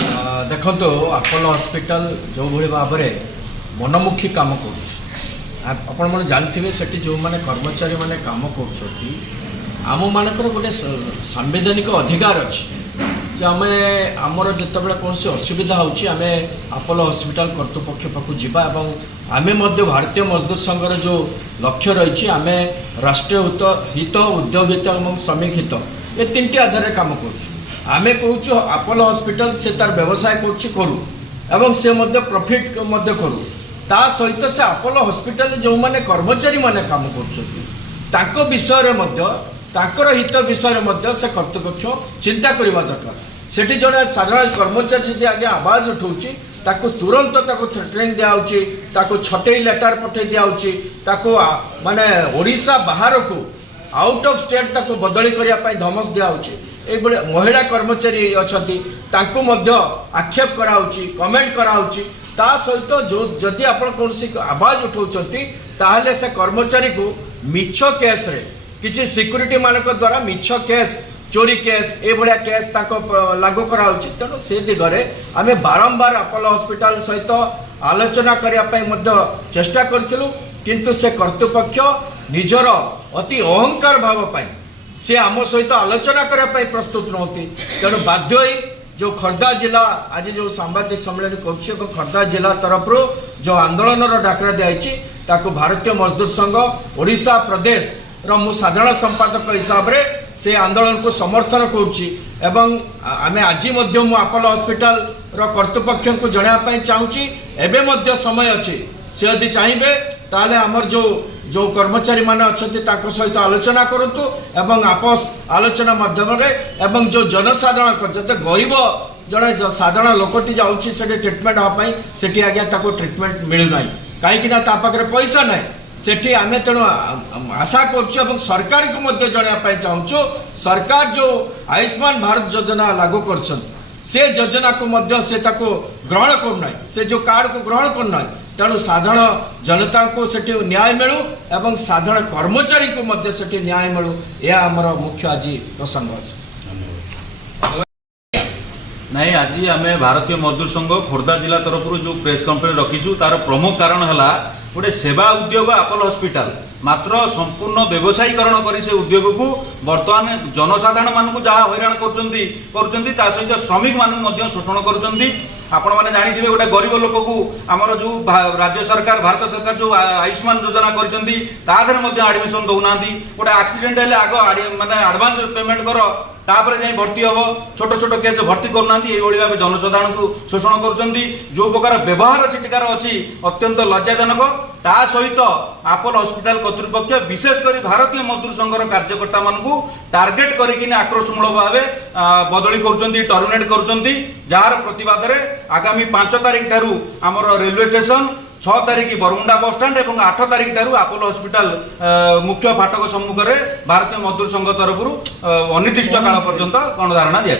देखो Apollo hospital जो भाई भाव में मनमुखी काम कर जानते से जो मैंने कर्मचारी मैंने काम करम मानकर गोटे संवैधानिक अधिकार अच्छे आम आमर जिते कौन असुविधा होमें अपोलो हॉस्पिटल कर्तृपक्ष पाक जावा आम भारतीय मजदूर संघर जो लक्ष्य रही आम राष्ट्रीय हित उद्योग हित और श्रमिक हित ये तीन आधार काम करें कहूँ अपोलो हॉस्पिटल से तार व्यवसाय करूँ से प्रॉफिट करूँ ता सहित से अपोलो हॉस्पिटल जो मैंने कर्मचारी माने काम कर विषय ताकर हित विषय से कर्तृपक्ष चिंता करवा दरकार सेठी जड़े साधारण कर्मचारी जब आगे आवाज उठाऊँगी ताको तुरंत ताको थ्रेटनिंग दिया छटई लेटर पठे दिया माने ओडिशा बाहर को आउट ऑफ स्टेट ताको बदली करने धमक दिया ये महिला कर्मचारी अच्छा आक्षेप कराऊँगी कमेंट कराऊँगी ता सहित जो जदि आप कौन आवाज उठाऊँगी ताहले से कर्मचारी को मिछ केस रे किसी सिक्यूरीटी मान द्वारा मिछ केस चोरी केस ये भाया केस लागू कराऊँगी तेणु से दिगरे आम बारंबार अपोलो हॉस्पिटल सहित आलोचना करने चेष्टा करूँ किंतु से कर्तृपक्ष निजर अति अहंकार भाव से आम सहित आलोचना करने प्रस्तुत नहती तेणु बाध्य जो खर्दा जिला आज जो सांबादिक सम्मेलन कर खर्दा जिला तरफ जो आंदोलन डाकरा दिखाई भारतीय मजदूर संघ ओडिशा प्रदेश मु साधारण संपादक हिसाब रे से आंदोलन को समर्थन करुच्ची आम आज अपोलो हॉस्पिटल कर्तृपक्ष को जनवाई चाहूँगी एवं समय अच्छे से यदि चाहिए ताले आमर जो कर्मचारी माने अच्छा सहित आलोचना करतु एवं आपस आलोचना माध्यम जो जनसाधारण जब गरीब जड़े साधारण लोकटी जाऊँगी से ट्रिटमेंट हाँपाई से आज्ञा ट्रिटमेंट मिलूना कहीं पाखे पैसा ना सेठी आम तेणु आशा कर सरकार को जनवाई चाहूँ सरकार जो आयुष्मान भारत योजना लागू कर से योजना को से ग्रहण करना से जो कार्ड को ग्रहण करना तेणु साधारण जनता को सेठी न्याय मिलू एवं साधारण कर्मचारी को सेठी न्याय मिलू यह आमर मुख्य आज प्रसंग अच्छे नहीं आज आम भारतीय मजदूर संघ खोर्धा जिला तरफ जो प्रेस कॉन्फ्रेंस रखीचु तार प्रमुख कारण है गोटे सेवा उद्योग अपोलो हॉस्पिटल मात्र संपूर्ण व्यवसायीकरण कर से उद्योग को बर्तमान जनसाधारण मानक जहाँ हैरान कर सहित श्रमिक मानक शोषण कर आपण मैंने जानी गोटे गरीब लोक को आमर जो राज्य सरकार भारत सरकार जो आयुष्मान योजना कर आडमिशन दौना गोटे एक्सीडेंट है आग माने आडभांस पेमेंट कर तापर जाए भर्ती हम छोट छोट केस भर्ती करना भाव जनसाधारण को शोषण कर जो प्रकार व्यवहार सेठिकार अच्छी अत्यंत लज्जाजनक ता सहित अपोलो हॉस्पिटल कर्तृपक्ष विशेषकर भारतीय मजदूर संघर कार्यकर्ता मानू टार्गेट करके आक्रोशमूलक भाव बदली कर टर्मिनेट कर जार प्रतिवाद में आगामी 5 तारिख ठारू आमर रेलवे स्टेशन 6 तारिख बरमुंडा बस स्टाण्ड और 8 तारिख ठारू अपोलो हॉस्पिटल मुख्य फाटक सम्मुख में भारतीय मजदूर संघ तरफ अनिर्दिष्ट काल पर्यंत गणधारणा दिया।